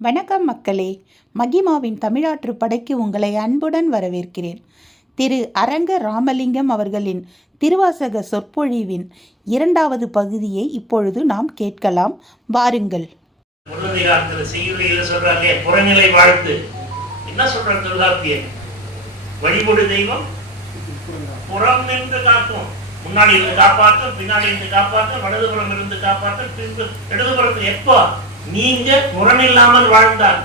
வணக்கம் மக்களே மகிமாவின் தமிழாற்று படைக்கு உங்களை அன்புடன் வரவேற்கிறேன். திரு அரங்க ராமலிங்கம் அவர்களின் திருவாசக சொற்பொழிவின் இரண்டாவது பகுதியை இப்பொழுது நாம் கேட்கலாம். வாருங்கள். புறநிலை வாழ்த்து. என்ன சொல்றார் தொல்காப்பியர் வழிபடு தெய்வம் புறம் நின்று காக்கும் முன்னாடி இருந்து காப்பாற்றும் பின்னாடி இருந்து காப்பாற்றும் வலதுபுறம் இருந்து காப்பாற்றும் பின்பு இடதுபுறத்தில் எப்போ நீங்க புறனில்லாமல் வாழ்ந்தால்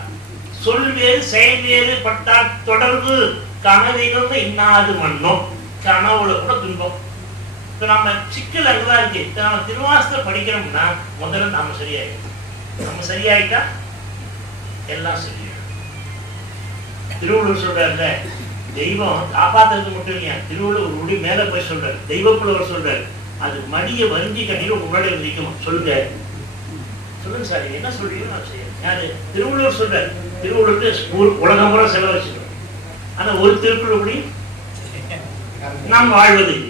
சொல் வேறு செயல் வேறு பட்டால் தொடர்பு கனவிலிருந்து இன்னாது மண்ணும் கனவுல கூட துன்பம். இப்ப நம்ம சிக்கல் அங்கதான் இருக்கு. இப்ப நம்ம திருவாசத்தை படிக்கிறோம்னா முதல்ல நாம சரியாயிடும் நம்ம சரியாயிட்டா எல்லாம் சரியாயிடும். திருவள்ளுவர் சொல்றாருல தெய்வம் காப்பாத்துறது மட்டும் இல்லையா? திருவள்ளுவர் உடைய மேல போய் சொல்றாரு. தெய்வப்புலவர் சொல்றாரு. அது மடிய வருந்தி கண்ணீர் உங்களோட நிற்கும் சொல்லுங்க சொல்லுங்க சார் என்ன சொல்றீங்களோ நான் செய்யறேன் யாரு திருவள்ளுவர் சொல்றாரு திருவள்ளுவர் ஊர் உலகம் பூரா செலவழிச்சிடும் ஆனா ஒரு திருக்குறள் நாம் வாழ்வது இல்லை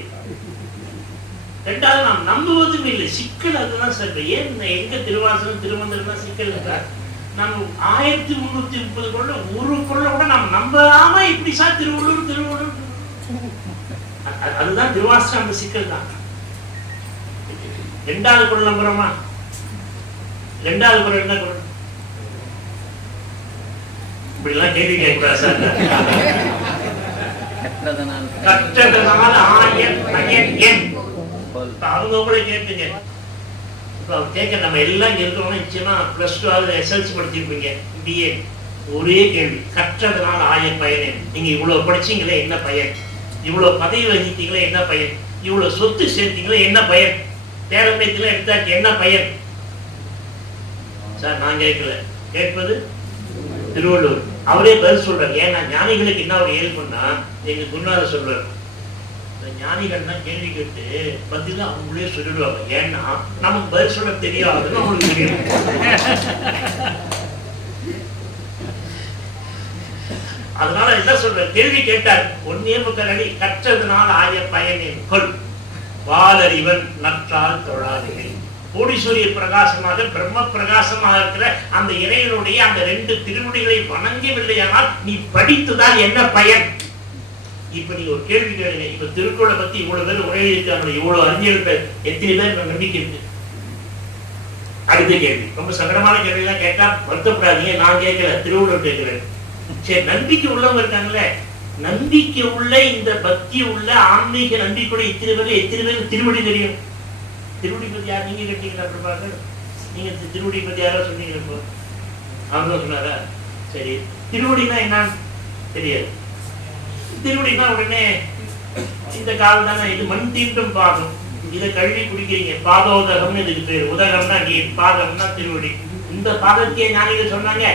ரெண்டாவது நாம் நம்புவதும் இல்லை. சிக்கல் அதுதான் சார். ஏன் எங்க திருவாசனம் திருமந்திரம் தான் சிக்கல் இருக்கா நம்ம ஆயிரத்தி முன்னூத்தி முப்பது குரல்ல ஒரு குரலை கூட நாம் நம்பாம இப்படி சார் திருவள்ளூர் திருவள்ளூர் அதுதான் திருவாசனம் அந்த சிக்கல் தான். ரெண்டாவது குரல் நம்புறோமா? ரெண்டாவது குரல் என்ன குரல்? இப்படி எல்லாம் கேள்வி கேட்கக்கூடாது சார். கற்றதனால் கற்றதனால் ஆயன் அயன் என். அவங்க கூட கேட்டுங்க இப்ப அவர் கேட்க நம்ம எல்லாம் இங்க இருக்கிறோம் நிச்சயமா பிளஸ் டூ ஆகுது எஸ்எல்சி படிச்சிருப்பீங்க. பிஏ ஒரே கேள்வி. கற்றதனால் ஆய பயனே நீங்க இவ்வளவு படிச்சீங்களே என்ன பயன்? இவ்வளவு பதவி வகித்தீங்களே என்ன பயன்? இவ்வளவு சொத்து சேர்த்தீங்களே என்ன பயன்? பேரம்பயத்துல எடுத்தாச்சு என்ன பயன்? சார் நான் கேட்கல. கேட்பது? திருவள்ளுவர் அவரே பதில் சொல்றாரு. ஏன்னா ஞானிகளுக்கு என்ன அவர் இயல்புன்னா எங்க குருநாதர் சொல்றாரு. இந்த ஞானிகள்னா கேள்வி கேட்டு பதில அவங்களே சொல்லிடுவாங்க. ஏன்னா நமக்கு பதில் சொல்ல தெரியாதுன்னு அவங்களுக்கு தெரியும். அதனால என்ன சொல்ற கேள்வி கேட்டார். ஒன்னே முக்கால் அடி கற்றதுனால ஆய பயனின் கொள். வாலறிவன் நற்றால் தொழாதீர்கள் கோடீஸ்வரிய பிரகாசமாக பிரம்ம பிரகாசமாக இருக்கிற அந்த இறைவனுடைய அந்த ரெண்டு திருமுடிகளை வணங்கவில்லையானால் நீ படித்துதான் என்ன பயன்? இப்ப நீங்க ஒரு கேள்வி கேளுங்க. இப்ப திருக்குறளை பத்தி இவ்வளவு பேர் உரை இருக்காங்க இவ்வளவு அறிஞர்கள் எத்தனை பேர் இப்ப நம்பிக்கை இருக்கு அடுத்த கேள்வி. ரொம்ப சங்கடமான கேள்வி எல்லாம் கேட்டா வருத்தப்படாதீங்க. நான் கேட்கல திருவள்ளுவர் கேட்கிறேன் சரி நம்பிக்கை உள்ளவங்க இருக்காங்களே. நம்பிக்கை உள்ள இந்த பக்தி உள்ள ஆன்மீக நம்பிக்கையுடைய இத்தனை பேர் எத்தனை பேருக்கு திருவடி தெரியும்? திருவடி பத்தி யார்? நீங்க கட்டிங்களா பிரபாகர்? நீங்க தி- திருவடி பத்தி யாரோ சொன்னீங்க இப்போ. அவங்க சொன்னாரா? சரி. திருவடினா என்னன்னு தெரியாது. திருவடினா உடனே இந்த கால் தானே இது மண் தீண்டும் பாதம் இதை கழுவி குடிக்கிறீங்க. பாதோதகம்னு இதுக்கு பேர். உதகம்னா நீர் பாதம்னா திருவடி. இந்த பாதத்தையே ஞானிகள் சொன்னாங்க.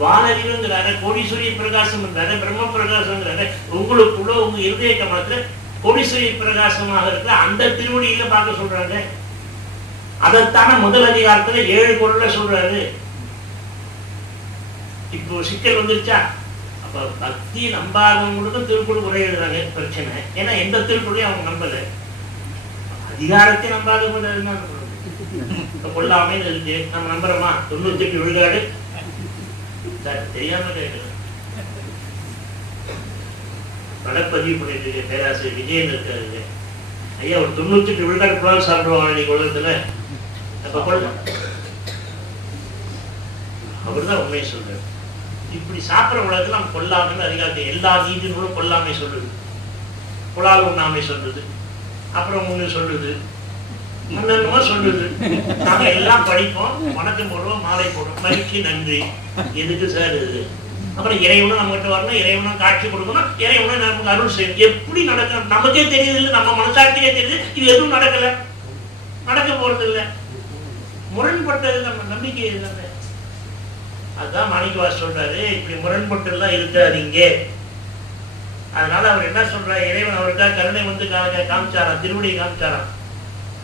வானறிவுங்கிறாரு கோடீஸ்வரிய பிரகாசம்ங்கிறாரு பிரம்ம பிரகாசம்ங்கிறாரு உங்களுக்குள்ள உங்க இருதய கமலத்துல கோடீஸ்வரிய பிரகாசமாக இருக்கிற அந்த திருவடியில பார்க்க சொல்றாங்க. அதைத்தான முதல் அதிகாரத்துல ஏழு குரல்ல சொல்றாரு. இப்போ சிக்கல் வந்துருச்சா? அப்ப பக்தி நம்பாதவங்களுக்கும் திருக்குறள் உரை எழுதுறாங்க பிரச்சனை. ஏன்னா எந்த திருக்குறளையும் அவங்க நம்பல. அதிகாரத்தை நம்பாதவங்க என்ன சொல்றது? இப்ப இருக்கு நம்ம நம்புறோமா? தொண்ணூத்தி எட்டு விழுக்காடு தெரியாம கேட்கிறேன் பண்ணிட்டு இருக்க பேராசிரியர் விஜயன் இருக்காரு ஐயா ஒரு தொண்ணூத்தி எட்டு விழுக்காடு புலால் சாப்பிடுவாங்க இன்னைக்கு உலகத்துல. அப்ப கொள்ள அவர்தான் உண்மையை சொல்றாரு. இப்படி சாப்பிடுற உலகத்துல நம்ம கொல்லாமைன்னு அதிகாரத்தை எல்லா நீதிகளும் கொல்லாமை சொல்லுது. புலால் உண்ணாமை சொல்லுது. அப்புறம் ஒன்று சொல்லுது. என்னென்னமோ சொல்லுது. நாங்க எல்லாம் படிப்போம். வணக்கம் போடுவோம் மாலை போடுவோம். மகிழ்ச்சி நன்றி. எதுக்கு சார் இது? அப்புறம் இறைவனும் நம்மகிட்ட வரணும். இறைவனும் காட்சி கொடுக்கணும். இறைவனும் நமக்கு அருள் செய்யும் எப்படி நடக்கணும்? நமக்கே தெரியுது இல்லை. நம்ம மனசாட்சியே தெரியுது. இது எதுவும் நடக்கல. நடக்க போறது இல்லை முரண்பட்டது நம்ம நம்பிக்கை இல்லைங்க அதுதான் மாணிக்கவாஸ் சொல்றாரு இப்படி முரண்பட்டு எல்லாம் இருக்காதீங்க. அதனால அவர் என்ன சொல்றாரு இறைவன் அவருக்காக கருணை வந்து கா- காமிச்சாராம் திருவடியை காமிச்சாராம்.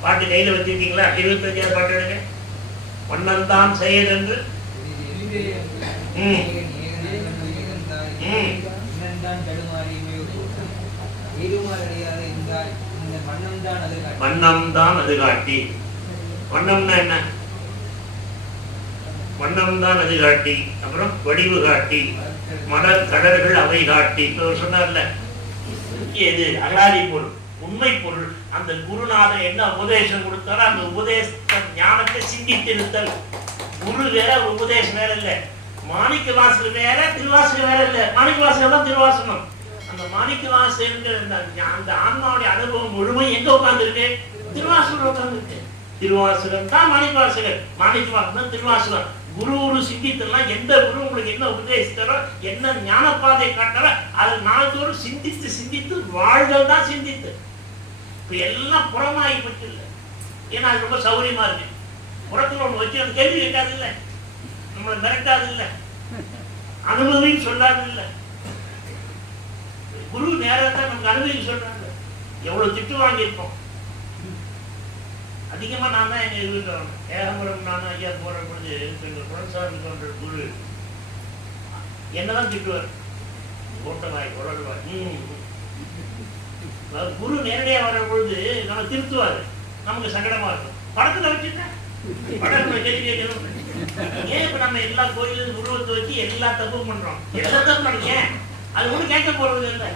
பாட்டு கையில வச்சிருக்கீங்களா? இருபத்தஞ்சாயிரம் பாட்டு எடுங்க மன்னன்தான் செயல் என்று ம். வண்ணம் தான் அது காட்டி. வண்ணம்னா என்ன? வண்ணம் தான் அது காட்டி அப்புறம் வடிவு காட்டி மத கடல்கள் அவை காட்டி. அவர் சொன்னார்ல எது? அகராதி பொருள் உண்மை பொருள். அந்த குருநாதன் என்ன உபதேசம் கொடுத்தாரோ அந்த உபதேச ஞானத்தை சிந்தித்திருத்தல். குரு வேற உபதேசம் வேற இல்லை. மாணிக்க வாசல் வேற திருவாசகம் வேற இல்லை. மாணிக்க வாசகம் தான் திருவாசகம். அந்த மாணிக்க வாசகங்கிற அந்த அந்த ஆன்மாவுடைய அனுபவம் முழுமை எங்க உட்கார்ந்துருக்கு? திருவாசகம் உட்கார்ந்துருக்கு. திருவாசகம் தான் மாணிக்க வாசகர். மாணிக்க வாசகம் தான் திருவாசகம் குரு குரு சிந்தித்தெல்லாம் எந்த குரு உங்களுக்கு என்ன உபதேசித்தாரோ என்ன ஞானப்பாதை காட்டாரோ அது நாள்தோறும் சிந்தித்து சிந்தித்து வாழ்கள் தான் சிந்தித்து. இப்ப எல்லாம் புறமாகி போச்சு இல்லை. ஏன்னா அது ரொம்ப சௌகரியமா இருக்கு. புறத்துல ஒண்ணு வச்சு அந்த கேள்வி கேட்காது இல்ல. நம்மளை மிரட்டாது இல்ல. அனுபவின்னு சொல்லாது இல்ல. குரு நேரத்தை நமக்கு அனுபவின்னு சொல்றாங்க. எவ்வளவு திட்டு வாங்கியிருப்போம். அதிகமா நான் தான் எங்க இருக்கிறோம் ஏகம்பரம் நானும் ஐயா போகிற பொழுது எங்கள் குழந்தை தோன்ற குரு என்னதான் திட்டுவார். ஓட்டவாய் குரல்வாய் குரு நேரடியா வர பொழுது நம்ம திருத்துவாரு. நமக்கு சங்கடமா இருக்கும். படத்துல வச்சுட்டேன் படத்துல கேள்வி கேட்கணும். ஏன் இப்ப நம்ம எல்லா கோயிலும் உருவத்தை வச்சு எல்லா தப்பும் பண்றோம்? எல்லா தப்பு பண்ணுங்க அது ஒண்ணு கேட்க போறது இல்லை.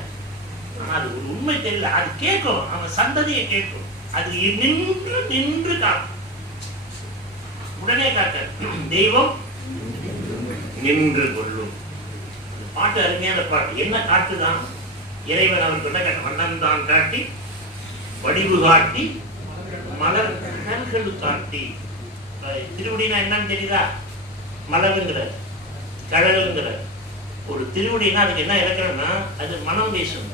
ஆனா அது ஒரு உண்மை தெரியல. அது கேட்கும். அவன் சந்ததியை கேட்கும். அது நின்று நின்று காக்கும் உடனே காட்ட தெய்வம் நின்று கொள்ளும். பாட்டு அருமையான பாட்டு. என்ன காட்டுதான்? இறைவன் அவன் சொன்ன வண்ணம் தான் காட்டி வடிவு காட்டி மலர் கடல்கள் காட்டி. அஹ் திருவடினா என்னன்னு தெரியுதா? மலருங்கிற கடலுங்கிற ஒரு திருவடினா அதுக்கு என்ன இலக்கணம்னா அது மனம் பேசும்.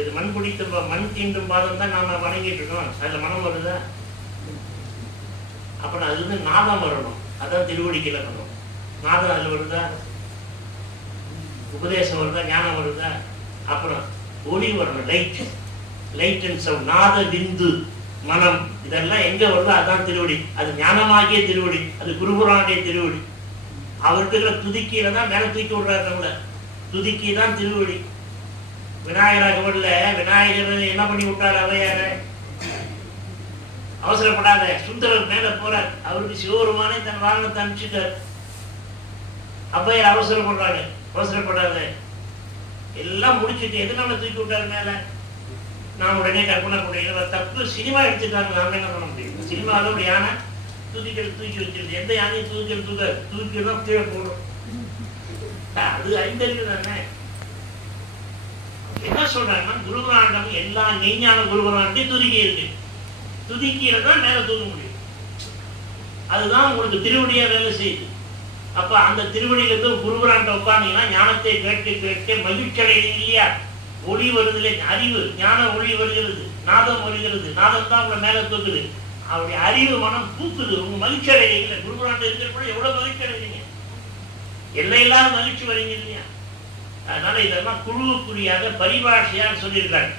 இது மண் குடித்த மண் தீண்டும் பாதம் தான் நாம வணங்கிட்டு இருக்கோம். அதுல மனம் வருதா? அப்புறம் அது வந்து நாதம் வரணும். அதான் திருவடிக்கு இலக்கணம் நாதம் அதுல வருதா? உபதேசம் வருதா? ஞானம் வருதா? அப்புறம் ஒளி வரணும். லைட் லைட் அண்ட் சவுண்ட் நாத விந்து மனம். இதெல்லாம் எங்க வருதோ அதான் திருவடி. அது ஞானமாகிய திருவடி. அது குருபுரானுடைய திருவடி. அவர்கிட்ட இருக்கிற தான் மேல தூக்கி விடுறாரு நம்மள. துதிக்கி தான் திருவடி. விநாயகராக வரல விநாயகர் என்ன பண்ணி விட்டார் அவையார? அவசரப்படாத சுந்தரர் மேல போறார். அவருக்கு சிவபெருமானே தன் வாகனத்தை அனுப்பிச்சிட்டார். அப்பையார் அவசரப்படுறாங்க. அவசரப்படாத. எல்லாம் முடிச்சுட்டு எதனால தூக்கி விட்டாரு மேல? நான் உடனே கற்பனை பண்ண தப்பு சினிமா எடுத்துட்டாங்க நாம என்ன பண்ண முடியும்? சினிமாவில் ஒரு யானை தூக்கிட்டு தூக்கி வச்சிருது. எந்த யானையும் தூக்கிட்டு தூக்க தூக்கிடும் கீழே போடும். அது ஐந்தறிவு தானே? என்ன சொல்றாங்கன்னா குருபுராண்டம் எல்லா மெய்ஞான குருபுராண்டையும் துதிக்கி இருக்கு. துதிக்கியில தான் மேல தூக்க முடியும். அதுதான் உங்களுக்கு திருவடியா வேலை செய்யுது. அப்ப அந்த திருவடியில இருந்து குருபுராண்ட உட்கார்ந்தீங்கன்னா ஞானத்தை கேட்டு கேட்டு மகிழ்ச்சி இல்லையா? ஒளி வருது அறிவு ஞான ஒளி வருகிறது. நாதம் வருகிறது. நாதம் தான் உங்களை மேல தூக்குது. அவருடைய அறிவு மனம் பூக்குது. உங்க மகிழ்ச்சி அடைகிறீங்க குருபுராண்டம் இருக்கிற கூட எவ்வளவு மகிழ்ச்சி அடைகிறீங்க எல்லையில்லாத மகிழ்ச்சி வரீங்க இல்லையா? அதனால இதெல்லாம் குழுவுக்குரியாக பரிபாஷையாக சொல்லியிருக்காங்க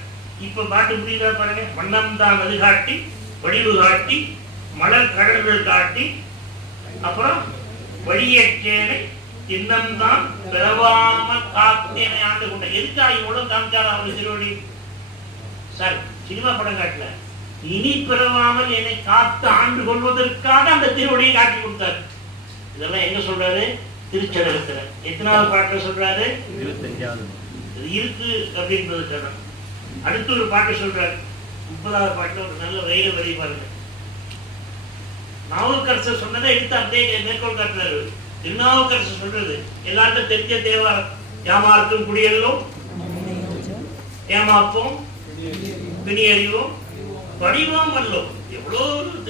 இப்ப பாட்டு புரியுதா பாருங்க? வண்ணம் தான் அது காட்டி வடிவு காட்டி மலர் கடல்கள் காட்டி அப்புறம் வழியேற்றேனை இன்னம்தான் பிறவாமல் காத்தேனை ஆண்டு கொண்ட. எதுக்கா இவ்வளவு காமிச்சார் அவர் திருவடி சார் சினிமா படம் காட்டல. இனி பிறவாமல் என்னை காத்து ஆண்டு கொள்வதற்காக அந்த திருவடியை காட்டி கொடுத்தார். இதெல்லாம் எங்க சொல்றாரு? திருச்சடகத்துல எத்தனாவது பாட்டுல சொல்றாரு? இருபத்தஞ்சாவது. இருக்கு அப்படின்றதுக்கான அடுத்து ஒரு பாட்டு சொல்றாரு. முப்பதாவது பாட்டுல ஒரு நல்ல வெயில வரி பாருங்க. நாவுக்கரசர் சொன்னதை எடுத்து அப்படியே மேற்கோள் காட்டுறாரு. திருநாவுக்கரசர் சொல்றது எல்லாருக்கும் தெரிஞ்ச தேவாரம். ஏமாற்றும் குடியெல்லாம் ஏமாப்போம். பிணியறிவோம். படிவோம் அல்லோம் எவ்வளோ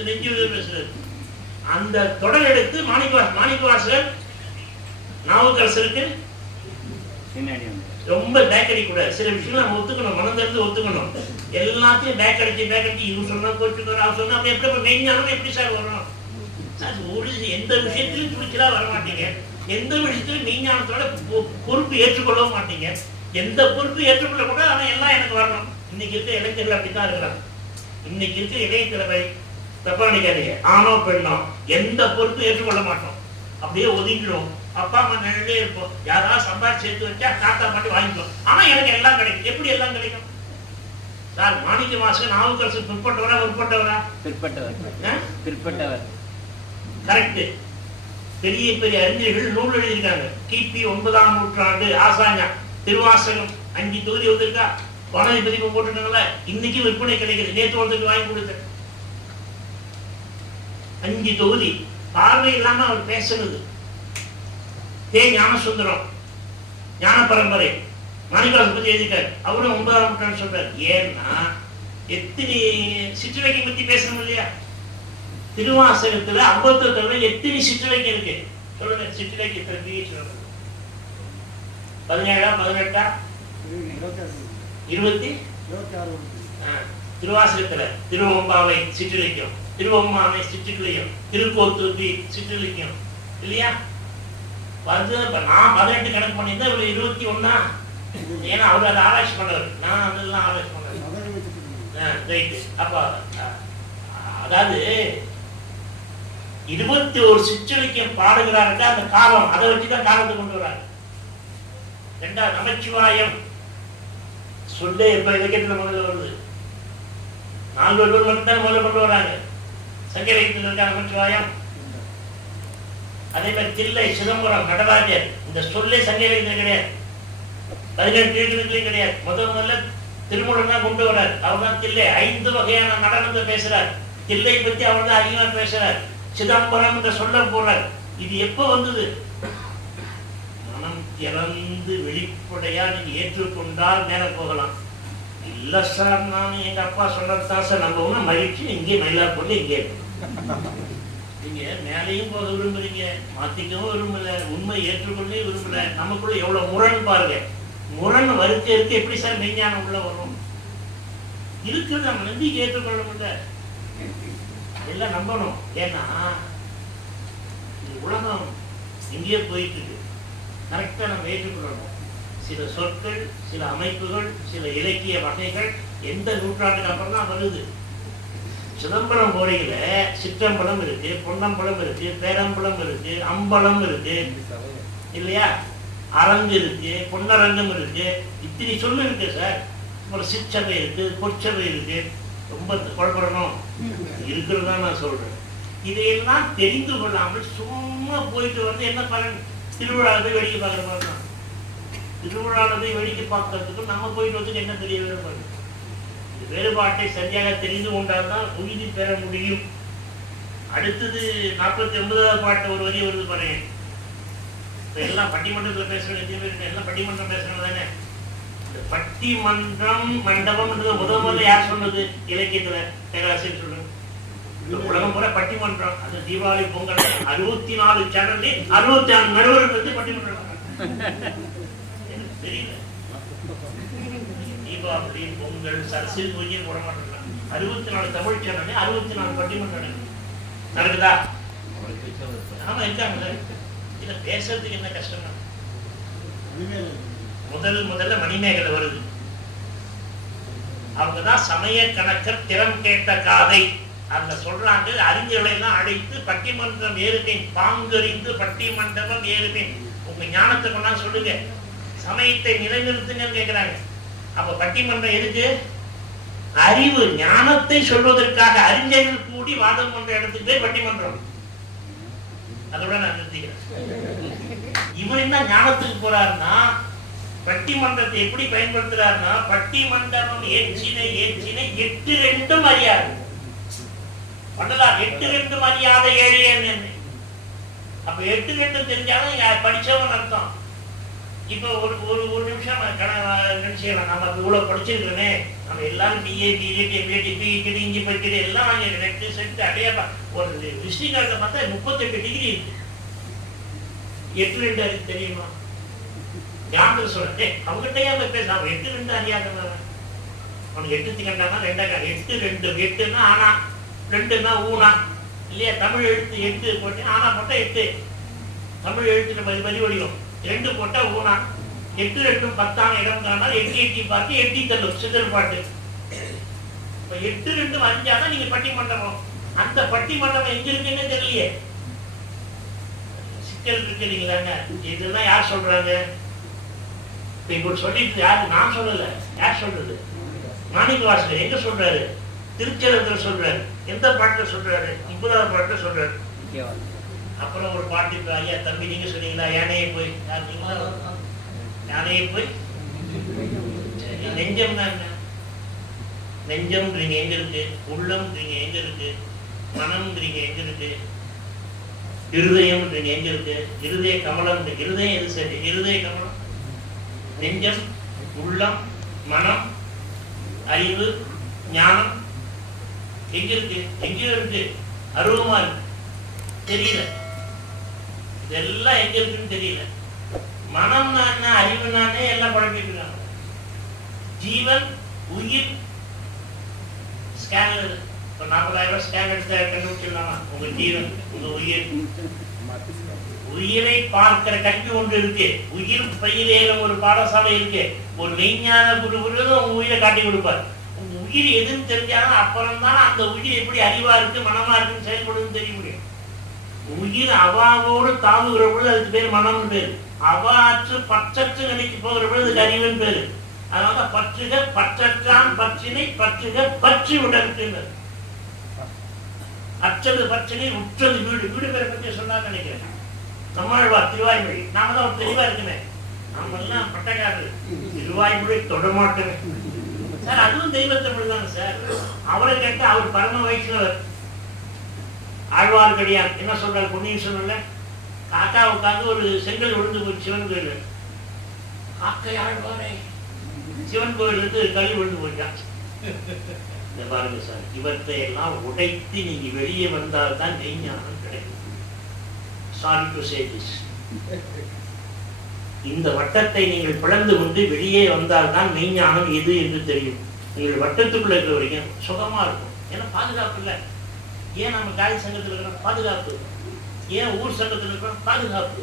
நெஞ்சு பேசுறது அந்த தொடர் எடுத்து மாணிக்கவாஸ் மாணிக்கவாசகர் வந்து. ரொம்ப பேக் அடிக்கக்கூடாது சில விஷயம் நம்ம ஒத்துக்கணும். மனம் தெரிஞ்சு ஒத்துக்கணும். எல்லாத்தையும் பேக் அடிச்சு பேக் அடிச்சு இவன் சொன்னா கோச்சுக்கணும் அவன் சொன்னா அப்படி எப்படி மெய்ஞானம் எப்படி சார் வரணும் சார் ஒரு எந்த விஷயத்திலும் துணிச்சலா வர மாட்டீங்க. எந்த விஷயத்திலும் மெய்ஞானத்தோட பொறுப்பு ஏற்றுக்கொள்ளவும் மாட்டீங்க. எந்த பொறுப்பு ஏற்றுக்கொள்ள கூட ஆனா எல்லாம் எனக்கு வரணும். இன்னைக்கு இருக்க இளைஞர்கள் அப்படித்தான் இருக்கிறாங்க. இன்னைக்கு இருக்க இளையத்திறமை தப்பா நினைக்காதீங்க. ஆணோ பெண்ணோ எந்த பொறுப்பு ஏற்றுக்கொள்ள மாட்டோம். அப்படியே ஒதுங்கிடும் அப்பா அம்மா நிழலே இருப்போம். யாராவது சம்பாதிச்சு சேர்த்து வச்சா தாத்தா மட்டும் வாங்கிக்கும் ஆனா எனக்கு எல்லாம் கிடைக்கும். எப்படி எல்லாம் கிடைக்கும்? சார் மாணிக்க மாசம் நாவுக்கரசு பிற்பட்டவரா உட்பட்டவரா பிற்பட்டவர்? பிற்பட்டவர். கரெக்ட். பெரிய பெரிய அறிஞர்கள் நூல் எழுதியிருக்காங்க. கிபி ஒன்பதாம் நூற்றாண்டு ஆசாஞா திருவாசகம் அஞ்சு தொகுதி வந்திருக்கா? வானதி பதிப்பு போட்டிருக்காங்களே? இன்னைக்கு விற்பனை கிடைக்குது. நேற்று ஒருத்தருக்கு வாங்கி கொடுத்தேன். அஞ்சு தொகுதி. பார்வை இல்லாம அவர் பேசுனது. தே ஞானசுந்தரம் ஞான பரம்பரை மாணிக்கவாச பத்தி எழுதிட்டார் அவரும் ஒன்பதாம் நூற்றாண்டு சொல்றாரு. ஏன்னா எத்தனை சிற்றுவைக்கம் பத்தி பேசணும் இல்லையா? திருவாசகத்துல ஐம்பத்தி தவிர எத்தனை சிற்றுவைக்கம் இருக்கு. சொல்லுங்க சிற்றுரைக்கை தம்பி சொல்லுங்க. பதினேழா பதினெட்டா? இருபத்தி? திருவாசகத்துல திருவம்பாவை சிற்றிலக்கியம் திருவம்மாவை சிற்றிலையும் திருக்கோத்தூர்த்தி சிற்றிலக்கியம் இல்லையா? வந்து இப்ப நான் பதினெட்டு கணக்கு பண்ணியிருந்தா இவ்வளவு இருபத்தி ஒண்ணா? ஏன்னா அவர் அதை ஆராய்ச்சி பண்ணவர் நான் அதெல்லாம் ஆராய்ச்சி பண்ணேன். ரைட்டு அப்ப அதாவது இருபத்தி ஒரு சிற்றிலக்கியம் பாடுகிறாருக்கா அந்த காலம் அதை வச்சுதான் காலத்தை கொண்டு வராங்க ரெண்டா நமச்சிவாயம். சொல்லே இப்ப இலக்கியத்துல முதல்ல வருது. நாலு பேர் மட்டும் முதல்ல கொண்டு வராங்க. சங்கரத்தில் இருக்கா நமச்சிவாயம்? அதே மாதிரி தில்லை சிதம்பரம் நடராஜர். இந்த சொல்லே சங்கரத்தில் கிடையாது. பதினெட்டு கிடையாது. முதல் முதல்ல திருமணம் தான் கொண்டு வர்றார். அவர் தான் தில்லை. ஐந்து வகையான நடனத்தை பேசுறார். தில்லை பத்தி அவர் தான் அதிகமாக பேசுறார். சிதம்பரம் என்ற சொல்ல போறார். இது எப்ப வந்தது? மனம் திறந்து வெளிப்படையா நீங்க ஏற்றுக்கொண்டால் நேர போகலாம். இல்ல சார் நான் எங்க அப்பா சொன்னதுதான் சார். நம்ம ஒண்ணு மகிழ்ச்சி இங்கே மயிலாப்பூர்ல இங்கே நீங்க மேலையும் போக விரும்புறீங்க மாத்திக்கவும் விரும்பல உண்மை ஏற்றுக்கொள்ளே விரும்பல நமக்குள்ள எவ்வளவு முரண் பாருங்க. முரண் வருக்க இருக்க எப்படி சார் மெய்ஞானம் உள்ள வரும்? இருக்குது நம்ம நம்பிக்கை ஏற்றுக்கொள்ள முடியல. எல்லாம் நம்பணும். ஏன்னா உலகம் எங்கேயோ போயிட்டு இருக்கு கரெக்டா நம்ம ஏற்றுக்கொள்ளணும். சில சொற்கள் சில அமைப்புகள் சில இலக்கிய வகைகள் எந்த நூற்றாண்டுக்கு அப்புறம் தான் வருது. சிதம்பரம் கோடையில சிற்றம்பலம் இருக்கு பொன்னம்பலம் இருக்கு பேரம்பலம் இருக்கு அம்பலம் இருக்கு. இல்லையா? அரங்கு இருக்கு பொன்னரங்கம் இருக்கு. இத்தனை சொல்லு இருக்கு சார். ஒரு சிற்றவை இருக்கு பொற்சவை இருக்கு. ரொம்ப குழப்பறணும் இருக்கிறதா நான் சொல்றேன். இதையெல்லாம் தெரிந்து கொள்ளாமல் சும்மா போயிட்டு வந்து என்ன பலன்? திருவிழாவை வேடிக்கை பார்க்குற மாதிரி தான். திருவிழாவை வேடிக்கை பார்க்கறதுக்கும் நம்ம போயிட்டு வந்து என்ன தெரிய வேறுபாடு வேறுபாட்டை சரியாக தெரிந்து கொண்டால் தான் உறுதி பெற முடியும். அடுத்தது நாற்பத்தி ஒன்பதாவது பாட்டு ஒரு வரி வருது பாருங்க. இப்ப எல்லாம் பட்டிமன்றத்தில் பேசுற எல்லாம் பட்டிமன்றம் பேசுறது தானே? இந்த பட்டிமன்றம் மண்டபம்ன்றது முதல் முதல்ல யார் சொன்னது? இலக்கியத்துல பேராசிரியர் சொல்லுங்க இந்த உலகம் பூரா பட்டிமன்றம் அந்த தீபாவளி பொங்கல் அறுபத்தி நாலு சேனல் அறுபத்தி ஆறு நடுவர் வந்து பட்டிமன்றம் தெரியல. தீபாவளி பொங்கல் சரஸ்வதி பூஜையும் போட மாட்டேன் அறுபத்தி நாலு தமிழ் சேனல் அறுபத்தி நாலு பட்டிமன்றம் நடக்குது. நடக்குதா ஆமா இருக்காங்கல்ல. இதை பேசுறதுக்கு என்ன கஷ்டம் முதல் முதல்ல மணிமேகலை வருது. அவங்கதான் சமய கணக்கர் திறம் கேட்ட காதை. அந்த சொல்றாங்க அறிஞர்களை எல்லாம் அழைத்து பட்டிமன்றம் ஏறுவேன் பாங்கறிந்து பட்டிமண்டபம் ஏறுவேன். உங்க ஞானத்தை கொண்டா சொல்லுங்க. சமயத்தை நிலைநிறுத்துங்கன்னு கேட்கிறாங்க அப்ப பட்டிமன்றம் எதுக்கு? அறிவு ஞானத்தை சொல்வதற்காக அறிஞர்கள் கூடி வாதம் பண்ற இடத்துக்கு போய் பட்டிமன்றம். அதோட நான் நிறுத்திக்கிறேன். இவர் என்ன ஞானத்துக்கு போறாருன்னா பட்டிமன்றத்தை எப்படி பயன்படுத்துறாருன்னா பட்டிமண்டபம் ஏற்றினை ஏற்றினை எட்டு ரெண்டும் அறியாது. பண்ணலாம் எட்டு ரெண்டும் அறியாத ஏழையன் என்ன. அப்ப எட்டு ரெண்டும் தெரிஞ்சாலும் படிச்சவன் அர்த்தம். இப்போ ஒரு ஒரு ஒரு நிமிஷம் நினைச்சுக்கலாம் நம்ம இவ்வளோ இவ்வளவு நம்ம எல்லாரும் பிஏ பிஏடி பிஏடி இருக்குது இஞ்சி படிக்கிறது எல்லாம் வாங்கி நெட்டு செட்டு அடையா ஒரு விசிட்டி கார்டில் பார்த்தா முப்பத்தெட்டு டிகிரி இருக்கு. எட்டு ரெண்டு அறிவு தெரியுமா? ஞாபகம் சொல்றேன். அவங்ககிட்டயே நம்ம பேச அவன் எட்டு ரெண்டு அறியாதவன். அவனுக்கு எட்டு திகண்டானா ரெண்டா எட்டு ரெண்டு. எட்டுன்னா ஆனா ரெண்டுன்னா ஊனா. இல்லையா? தமிழ் எழுத்து எட்டு போட்டு ஆனா மட்டும் எட்டு. தமிழ் எழுத்துல நம்ம பதி ரெண்டு போட்டா ஊனா. எட்டு ரெண்டும் பத்தாம் இடம் காணால் எட்டி எட்டி பார்த்து எட்டி தள்ளும். சிதல் பாட்டு. இப்ப எட்டு ரெண்டும் அறிஞ்சாதான் நீங்க பட்டி மண்டபம் அந்த பட்டி மண்டபம் எங்க இருக்குன்னு தெரியலையே. சிக்கல் இருக்கு இருக்கிறீங்களாங்க இதெல்லாம் யார் சொல்றாங்க? இப்ப இப்படி சொல்லிட்டு யாரு? நான் சொல்லல. யார் சொல்றது? மாணிக்க வாசகர். எங்க சொல்றாரு? திருச்செந்தூர் சொல்றாரு. எந்த பாட்டுல சொல்றாரு? முப்பதாவது பாட்டுல சொல்றாரு. அப்புறம் ஒரு பாட்டு இப்ப ஐயா தம்பி நீங்க சொன்னீங்களா? யானையை போய்? யார் யானையை போய்? சரி, நெஞ்சம்னா என்ன? நெஞ்சம்ன்றீங்க எங்க இருக்கு? உள்ளம்ன்றீங்க எங்க இருக்கு? மனம்ன்றீங்க எங்க இருக்கு? இருதயம்ன்றீங்க எங்க இருக்கு? இருதய கமலம் இருதயம் எது சரி? இருதய கமலம் நெஞ்சம் உள்ளம் மனம் அறிவு ஞானம். எங்க இருக்கு? எங்கேயோ இருக்கு. அருவமா இருக்கு. தெரியல. இதெல்லாம் எங்க இருக்குன்னு தெரியல. மனம் என்ன அறிவு நானே எல்லாம் குழம்பிட்டு இருக்காங்க. ஜீவன் உயிர் ஸ்கேன் இப்போ நாற்பதாயிரம் ரூபாய் ஸ்கேன் எடுத்து கண்டுபிடிச்சிடலாமா? உங்க ஜீவன் உங்க உயிர். உயிரை பார்க்கிற கல்வி ஒன்று இருக்கு. உயிர் பயிலேறும் ஒரு பாடசாலை இருக்கு. ஒரு மெய்ஞான குரு குருவும் உங்க உயிரை காட்டி கொடுப்பார். உங்க உயிர் எதுன்னு தெரிஞ்சாலும் அப்புறம் தான் அந்த உயிர் எப்படி அறிவா இருக்கு மனமா இருக்குன்னு செயல்படுதுன்னு தெரிய முடியும். உயிர் அவாவோடு தாங்குகிற பொழுது அதுக்கு பேர் மனம்னு பேரு. அவாற்று பற்றற்று நிலைக்கு போகிற பொழுது அதுக்கு அறிவுன்னு பேரு. அதனால பற்றுக பற்றற்றான் பற்றினை பற்றுக பற்றி உடற்கின்றது அற்றது பற்றினை உற்றது வீடு. வீடு பேரை பற்றி சொன்னா நினைக்கிறேன். நம்மாழ்வார் திருவாய்மொழி. நாம தான் ஒரு தெளிவா இருக்குமே. நாம எல்லாம் பட்டக்காரர் திருவாய்மொழி தொடமாட்டேன் சார் அதுவும் தெய்வத்தமிழ் தானே சார். அவரை கேட்டா அவர் பரம வைஷ்ணவர். ஆழ்வார்க்கடியான். என்ன சொல்றாரு பொன்னியின் செல்வன்ல காக்கா உட்காந்து ஒரு செங்கல் விழுந்து போச்சு சிவன் கோயில் காக்கை ஆழ்வாரே சிவன் கோயிலுக்கு கல் விழுந்து போயிட்டான். இந்த பாருங்க சார் இவற்றை எல்லாம் உடைத்து நீங்க வெளியே வந்தால் தான் மெய்ஞானம் கிடைக்கும். சாரி டு சே திஸ் இந்த வட்டத்தை நீங்கள் பிளந்து கொண்டு வெளியே வந்தால் தான் மெய்ஞானம் எது என்று தெரியும். நீங்கள் வட்டத்துக்குள்ள இருக்கிற வரைக்கும் சுகமா இருக்கும். ஏன்னா பாதுகாப்பு இல்லை. ஏன் நம்ம காய் சங்கத்தில் இருக்கிறோம் பாதுகாப்பு? ஏன் ஊர் சங்கத்தில் இருக்கிறோம் பாதுகாப்பு?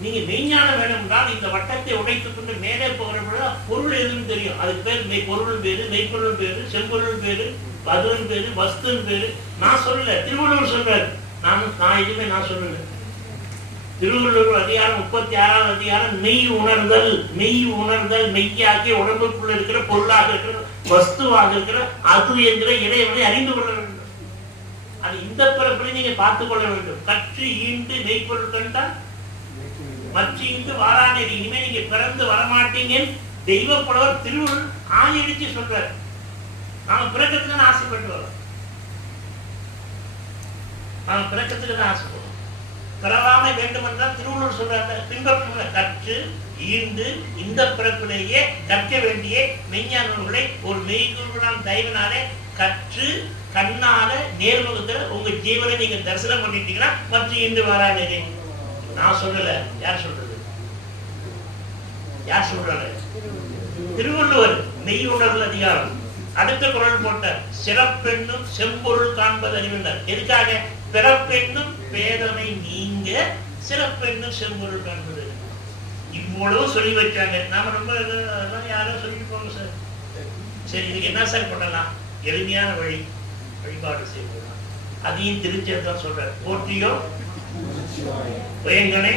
நீங்க மெய்ஞானம் வேணும் என்றால் இந்த வட்டத்தை உடைத்துக் கொண்டு மேலே போகிற பொருள் எதுன்னு தெரியும். அதுக்கு பேர் மெய் பொருள் பேரு மெய்ப்பொருள் பேரு செம்பொருள் பேரு பதுவன் பேரு வஸ்துன்னு பேரு. நான் சொல்லல திருவள்ளுவர் சொல்றாரு. நான் நான் எதுவுமே நான் சொல்லல. திருவள்ளுவர் அதிகாரம் முப்பத்தி ஆறாவது அதிகாரம் மெய் உணர்தல் மெய் உணர்தல் மெய்யாக்கி உடம்புக்குள்ள இருக்கிற பொருளாக இருக்கிற வஸ்துவாக இருக்கிற அது என்கிற இறைவனை அறிந்து கொள்ள வேண்டும். அது இந்த பிறப்பில் நீங்க பார்த்துக் கொள்ள வேண்டும். கற்று ஈண்டு மெய்ப்பொருள் கண்டால் மற்ற இங்கு வாராநெறி இனிமே நீங்க பிறந்து வரமாட்டீங்கன்னு தெய்வ புலவர் திருவுள் ஆணியடிச்சு சொல்றாரு. நாம பிறக்கிறதுக்கு தான் ஆசைப்பட்டு வரோம் நாம பிறக்கிறதுக்கு தான் பிறவாமை வேண்டும் என்றால் திருவள்ளுவர் சொல்றாங்க பின்பற்ற கற்று ஈண்டு இந்த பிறப்பிலேயே கற்க வேண்டிய மெய்ஞான நூல்களை ஒரு மெய்குருவினால் தயவினாலே கற்று கண்ணால நேர்முகத்துல உங்க ஜீவனை நீங்க தரிசனம் பண்ணிட்டீங்கன்னா மற்ற இந்து வாராநெறி நான் சொல்லல. யார் சொல்றது? யார் சொல்றாங்க திருவள்ளுவர் மெய் உணர்வு அதிகாரம். அடுத்த குரல் போட்ட சிறப்பெண்ணும் செம்பொருள் காண்பது அறிவினர் எதுக்காக? பிறப்பெண்ணும் பேதமை நீங்க சிறப்பெண்ணும் செம்பொருள் காண்பது. இவ்வளவு சொல்லி வச்சாங்க. நாம ரொம்ப யாரும் யாரோ சொல்லிட்டு போங்க சார். சரி இதுக்கு என்ன சார் பண்ணலாம் எளிமையான வழி. வழிபாடு செய்யலாம் அதையும் திருச்செந்தம் சொல்ற போற்றியோ புயங்கனை?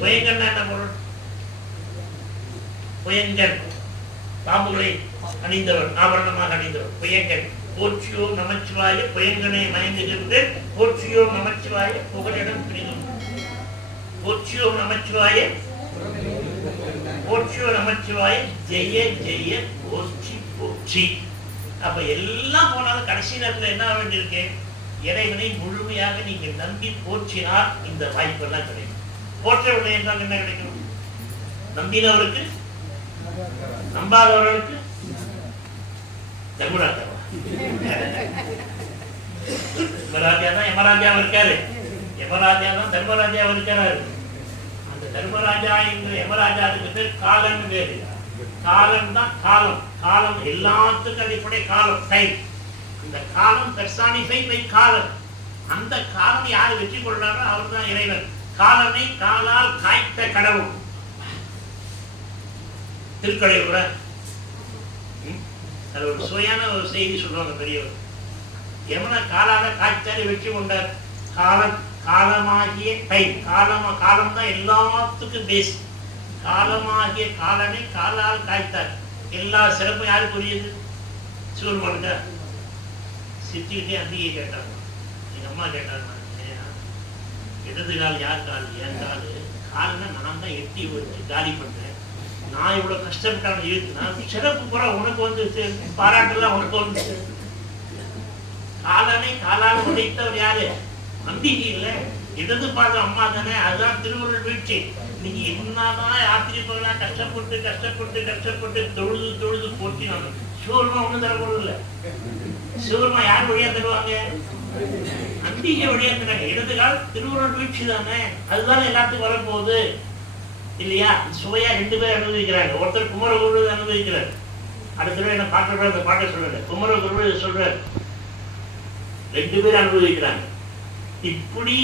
புயங்கன்னா என்ன பொருள்? புயங்கன். பாம்புகளை அணிந்தவர் ஆபரணமாக அணிந்தவர் புயங்கன். போற்றியோ நமச்சிவாய புயங்கனை மயங்குகின்ற போற்றியோ நமச்சிவாய புகழிடம் பிரியும். போற்றியோ நமச்சிவாய போற்றியோ நமச்சிவாய ஜெய ஜெய போற்றி போற்றி. அப்ப எல்லாம் போனாலும் கடைசி நேரத்துல என்ன ஆக வேண்டியிருக்கு? இறைவனை முழுமையாக நீங்க நம்பி போற்றினால் இந்த வாய்ப்பு எல்லாம் கிடைக்கும் போற்றவில்லை என்றால் என்ன கிடைக்கும்? நம்பினவருக்கு நம்பாதவர்களுக்கு தர்மராஜாவா யமராஜா தான் யமராஜாவும் இருக்காரு. யமராஜா தான் தர்மராஜாவும் இருக்காரு. அந்த தர்மராஜா என்கிற யமராஜாவுக்கு பேர் காலன் பேரு காலம் தான் காலம். காலம் எல்லாத்துக்கும் அடிப்படை காலம். டைம் இந்த காலம் பெர்சானிஃபை பை காலம். அந்த காலம் யார் வெற்றி கொள்றாரோ அவர் தான் இறைவன். காலனை காலால் காய்த்த கடவுள். திருக்கடை கூட அது ஒரு சுவையான ஒரு செய்தி சொல்லுவாங்க பெரியவர். எவன காலால காய்ச்சாலே வெற்றி கொண்டார்? காலம். காலமாகிய டைம் காலம் காலம் தான் எல்லாத்துக்கும் பேஸ் காலமாகிய காலனை காலால் காய்த்தார். எல்லா சிறப்பும் யாருக்கு புரியுது சிவருமானுக்கா சித்திக்கிட்டே அந்தியை கேட்டாங்க. எங்க அம்மா கேட்டாங்க இடது கால் யார் கால்? என் கால். கால்னா நான் தான் எட்டி வச்சு காலி பண்ணுறேன் நான் இவ்வளவு கஷ்டப்பட்டாலும் இருக்கு நான் சிறப்பு கூட உனக்கு வந்து பாராட்டெல்லாம் பாராட்டுலாம் உனக்கு வந்து காலனை காலால் உடைத்தவர் யாரு? நம்பிக்கை இல்லை. இடது பாதம் அம்மா தானே. அதுதான் திருவள்ளுவர் வீழ்ச்சி. நீங்க என்னதான் யாத்திரை கஷ்டப்பட்டு கஷ்டப்பட்டு கஷ்டப்பட்டு தொழுது தொழுது போட்டி சிவருமா ஒண்ணும் தர இல்ல. சிவருமா யார் வழியா தருவாங்க? நம்பிக்கை வழியா தராங்க இடது கால் திருவுருள் வீழ்ச்சி தானே. அதுதானே எல்லாத்துக்கும் வரப்போகுது. இல்லையா? சுவையா ரெண்டு பேர் அனுபவிக்கிறாங்க. ஒருத்தர் குமரகுரு அனுபவிக்கிறார். அடுத்த தடவை என்ன பாட்டு அந்த பாட்டை சொல்றாரு குமரகுரு சொல்றாரு. ரெண்டு பேர் அனுபவிக்கிறாங்க. இப்படி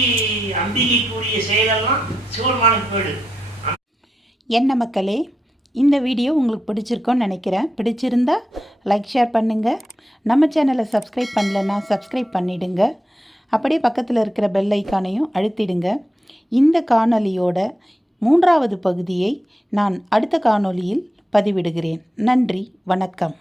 அம்பிகைக்குரிய செயலெல்லாம் சிவபெருமானுக்கு போயிடுது என்ன மக்களே இந்த வீடியோ உங்களுக்கு பிடிச்சிருக்கோன்னு நினைக்கிறேன். பிடிச்சிருந்தா லைக் ஷேர் பண்ணுங்கள் நம்ம சேனலை சப்ஸ்கிரைப் பண்ணலன்னா சப்ஸ்கிரைப் பண்ணிடுங்க. அப்படியே பக்கத்தில் இருக்கிற பெல் ஐக்கானையும் அழுத்திடுங்க. இந்த காணொளியோட மூன்றாவது பகுதியை நான் அடுத்த காணொளியில் பதிவிடுகிறேன். நன்றி வணக்கம்.